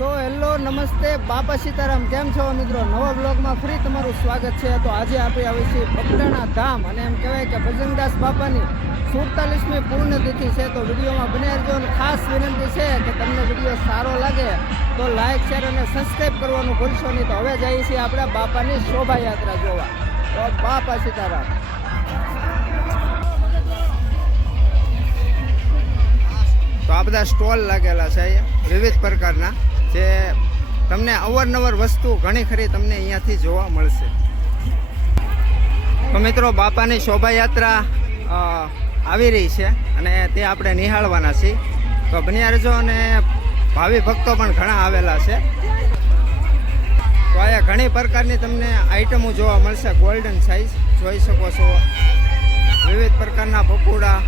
So hello નમસ્તે બાપા સીતારામ, કેમ છો મિત્રો? નવા બ્લોગમાં ફરી તમારું સ્વાગત છે. તો આજે આપણે આવી છીએ બગદાણા ધામ, અને એમ કહેવાય કે ભજનદાસ બાપાની 47મી પુણ્યતિથિ છે. તો વિડીયોમાં બને રહેજો, અને ખાસ વિનંતી છે કે તમને વિડીયો સારો લાગે તો લાઇક, શેર અને સબસ્ક્રાઈબ કરવાનું ભૂલશો નહીં. તો હવે જઈએ છીએ આપણે બાપાની શોભાયાત્રા જોવા. તો બાપા સીતારામ. તો આ બધા સ્ટોલ લાગેલા છે અહીંયા વિવિધ પ્રકારના, જે તમને અવારનવાર વસ્તુ ઘણી ખરી તમને અહીંયાથી જોવા મળશે. તો મિત્રો, બાપાની શોભાયાત્રા આવી રહી છે અને તે આપણે નિહાળવાના છીએ. તો બન્યા રહેજો, અને ભાવિ ભક્તો પણ ઘણા આવેલા છે. તો અહીંયા ઘણી પ્રકારની તમને આઈટમો જોવા મળશે. ગોલ્ડન સાઇઝ જોઈ શકો છો, વિવિધ પ્રકારના પકોડા,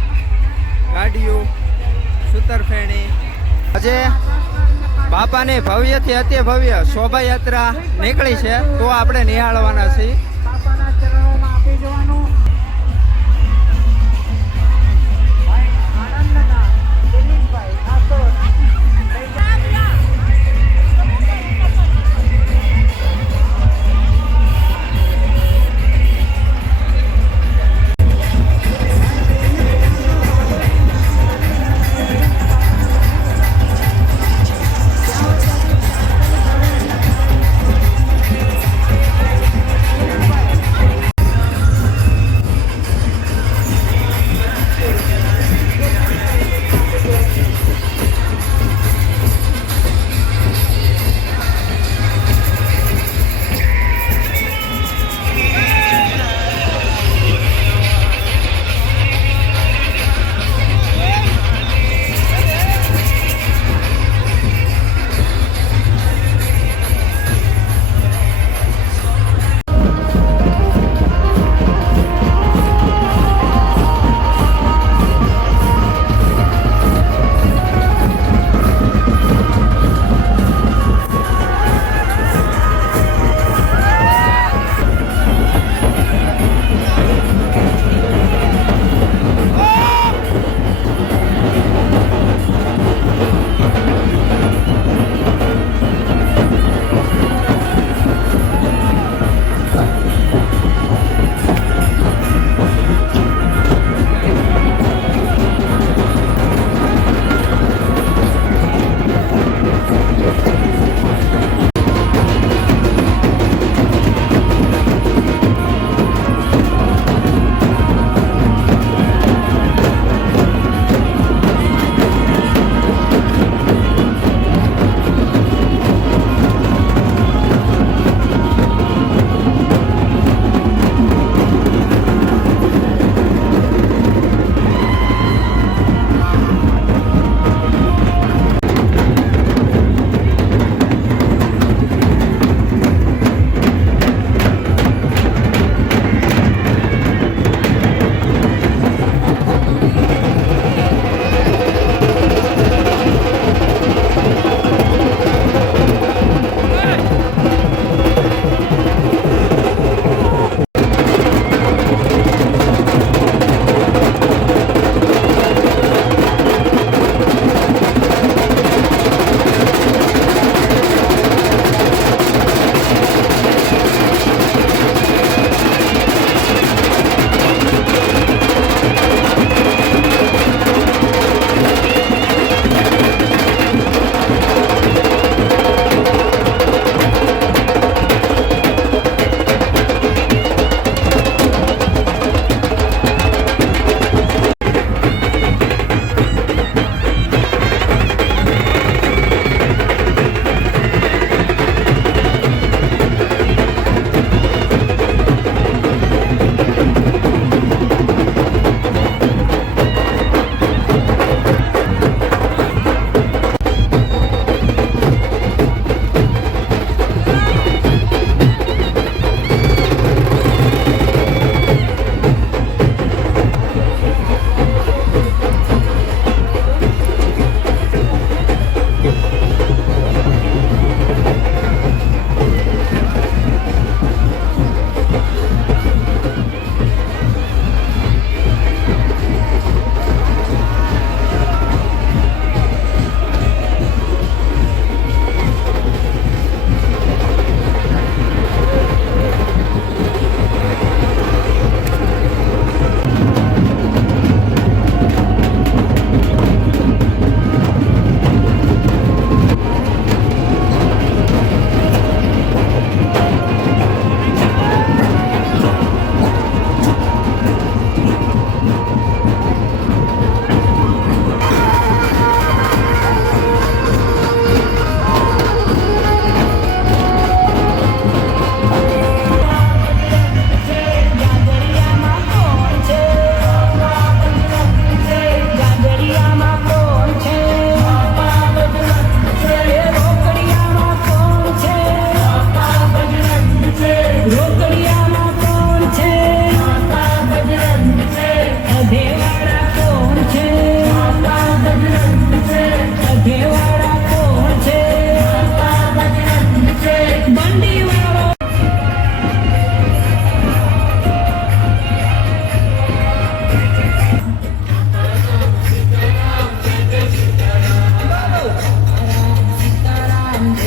ગાડીઓ, સુતરફેણી. આજે બાપાની ભવ્યથી અતિ ભવ્ય શોભાયાત્રા નીકળી છે, તો આપણે નિહાળવાના છીએ. બાપાના ચરણોમાં આપી જવાનું. ભાઈ આનંદના દિલીપભાઈ ઠાકોર.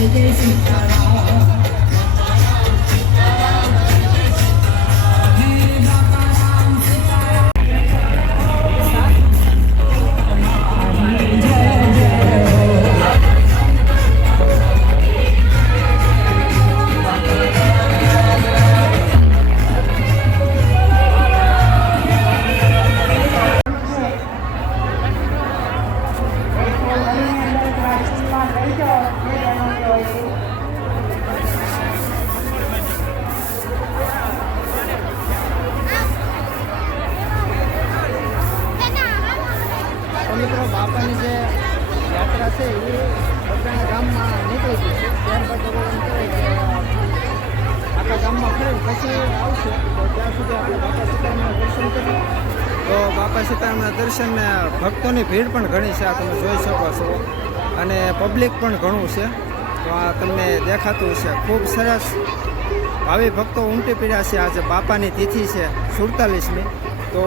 તો મિત્રો બાપાની જે યાત્રા છે એ બગદાણા ગામમાં નીકળી ગઈ છે. ત્યારબાદ હવે એમ કહેવાય કે આખા ગામમાં ફરીને પછી આવશે. તો ત્યાં સુધી આપણે બાપા સીતારામના દર્શન કરીએ. તો બાપા સીતારામના દર્શનને ભક્તોની ભીડ પણ ઘણી છે, આ તમે જોઈ શકો છો, અને પબ્લિક પણ ઘણું છે. તો આ તમને દેખાતું છે. ખૂબ સરસ ભાવિ ભક્તો ઉમટી પડ્યા છે. આજે બાપાની તિથિ છે 47મી. તો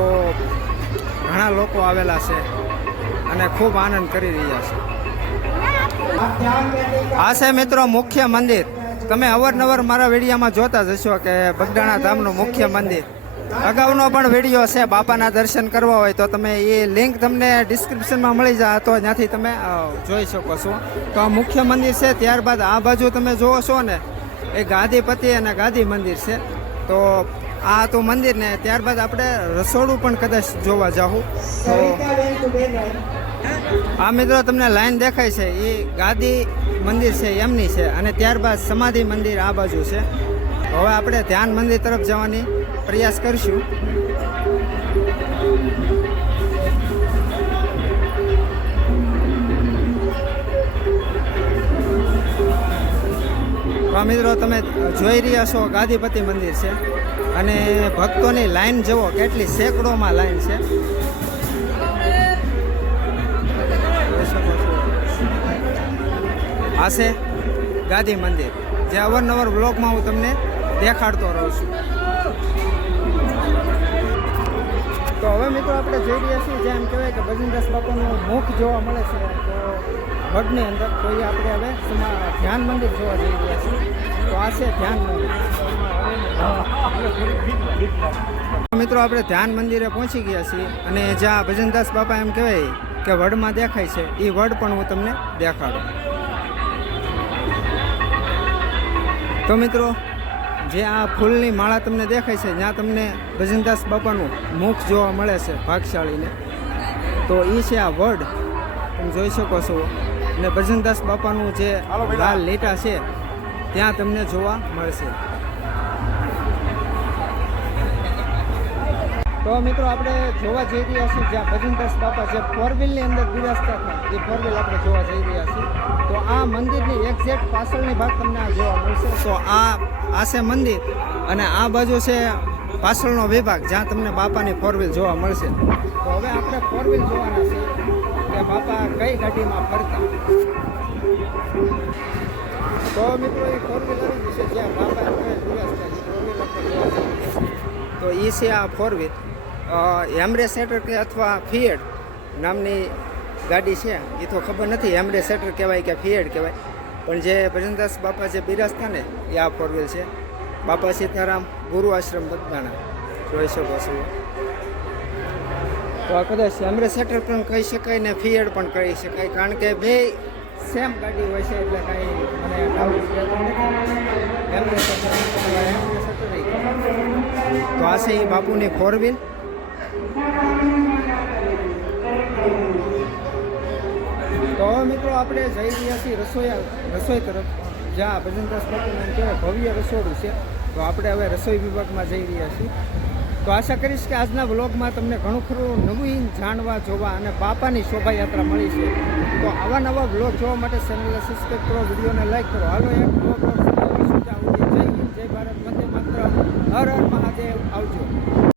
ઘણા લોકો આવેલા છે અને ખૂબ આનંદ કરી રહ્યા છે. આ છે મિત્રો મુખ્ય મંદિર. તમે અવારનવાર મારા વિડીયોમાં જોતા જ હશો કે બગદાણા ધામનું મુખ્ય મંદિર. અગાઉનો પણ વિડીયો છે, બાપાના દર્શન કરવા હોય તો તમે એ લિંક તમને ડિસ્ક્રિપ્શનમાં મળી જાય, તો ત્યાંથી તમે જોઈ શકો છો. તો આ મુખ્ય મંદિર છે. ત્યારબાદ આ બાજુ તમે જોવો છો ને એ ગાદીપતિ અને ગાદી મંદિર છે. તો આ તો મંદિર ને ત્યારબાદ આપણે રસોડું પણ કદાચ જોવા જાઉં. તો આ મિત્રો તમને લાઈન દેખાય છે એ ગાદી મંદિર છે એમની છે, અને ત્યારબાદ સમાધિ મંદિર આ બાજુ છે. હવે આપણે ધ્યાન મંદિર તરફ જવાની પ્રયાસ કરીશું. તો મિત્રો તમે જોઈ રહ્યા છો ગાદીપતિ મંદિર છે, અને ભક્તોની લાઈન જુઓ કેટલી, સેંકડોમાં લાઈન છે. આ છે ગાદી મંદિર, જે અવારનવાર બ્લોગમાં હું તમને દેખાડતો રહું છું. તો હવે મિત્રો આપણે જોઈ રહ્યા છીએ, જેમ કહેવાય કે ભજનદાસ બાપાનું મુખ જોવા મળે છે તો વડની અંદર. તો એ આપણે હવે ધ્યાન મંદિર જોવા જઈ રહ્યા છીએ. તો આ છે ધ્યાન મંદિર. મિત્રો આપણે ધ્યાન મંદિરે પહોંચી ગયા છીએ, અને જ્યાં ભજનદાસ બાપા એમ કહેવાય કે વડમાં દેખાય છે એ વડ પણ હું તમને દેખાડું. તો મિત્રો જે આ ફૂલની માળા તમને દેખાય છે, જ્યાં તમને ભજનદાસ બાપાનું મુખ જોવા મળે છે ભાગશાળીને, તો એ છે આ વડ, તમે જોઈ શકો છો. અને ભજનદાસ બાપાનું જે લાલ લીટા છે ત્યાં તમને જોવા મળશે. તો મિત્રો આપણે જોવા જઈ રહ્યા છીએ જ્યાં ભજનદાસ બાપા જે 4-વ્હીલની અંદર બિરાજતા હતા, એ 4-વ્હીલ આપણે જોવા જઈ રહ્યા છીએ. તો આ મંદિરની એક્ઝેક્ટ પાછળની ભાગ તમને આ જોવા મળશે. તો આ છે મંદિર, અને આ બાજુ છે પાછળનો વિભાગ જ્યાં તમને બાપાની 4-વ્હીલ જોવા મળશે. તો હવે આપણે 4-વ્હીલ જોવાના છે કે બાપા કઈ ગાડીમાં ફરતા. તો મિત્રો એ 4-વ્હીલ આવી છે જ્યાં બાપા બિરાજતા. તો એ છે આ 4-વ્હીલ. એમ્બ્રેસેટર કે અથવા ફિએટ નામની ગાડી છે, એ તો ખબર નથી એમ્બ્રેસેટર કહેવાય કે ફિએટ કહેવાય, પણ જે ભજનદાસ બાપા જે બિરાજતા ને એ આ 4-વ્હીલ છે. બાપા સીતારામ ગુરુ આશ્રમ બગદાણા જોઈ શકો છો. તો આ કદાચ એમ્બ્રેસેટર પણ કહી શકાય ને ફિએટ પણ કહી શકાય, કારણ કે બે સેમ ગાડી હોય છે, એટલે કાંઈ મને ડાઉટ રહેતો નથી. એમ્બ્રેસેટર તો આ છે એ બાપુની 4-વ્હીલ. તો હવે મિત્રો આપણે જઈ રહ્યા છીએ રસોઈ તરફ, જ્યાં ભજનદાસ બાપુનું એમ કહેવાય ભવ્ય રસોડું છે. તો આપણે હવે રસોઈ વિભાગમાં જઈ રહ્યા છીએ. તો આશા કરીશ કે આજના વ્લોગમાં તમને ઘણું ખરું નવું જાણવા, જોવા અને બાપાની શોભાયાત્રા મળી છે. તો આવા નવા વ્લોગ જોવા માટે ચેનલને સબસ્ક્રાઈબ કરો, વિડીયોને લાઈક કરો. હાલો એક વ્લોગ જય હિન્દ, જય ભારત, વંદે માતરમ, હર હર મહાદેવ.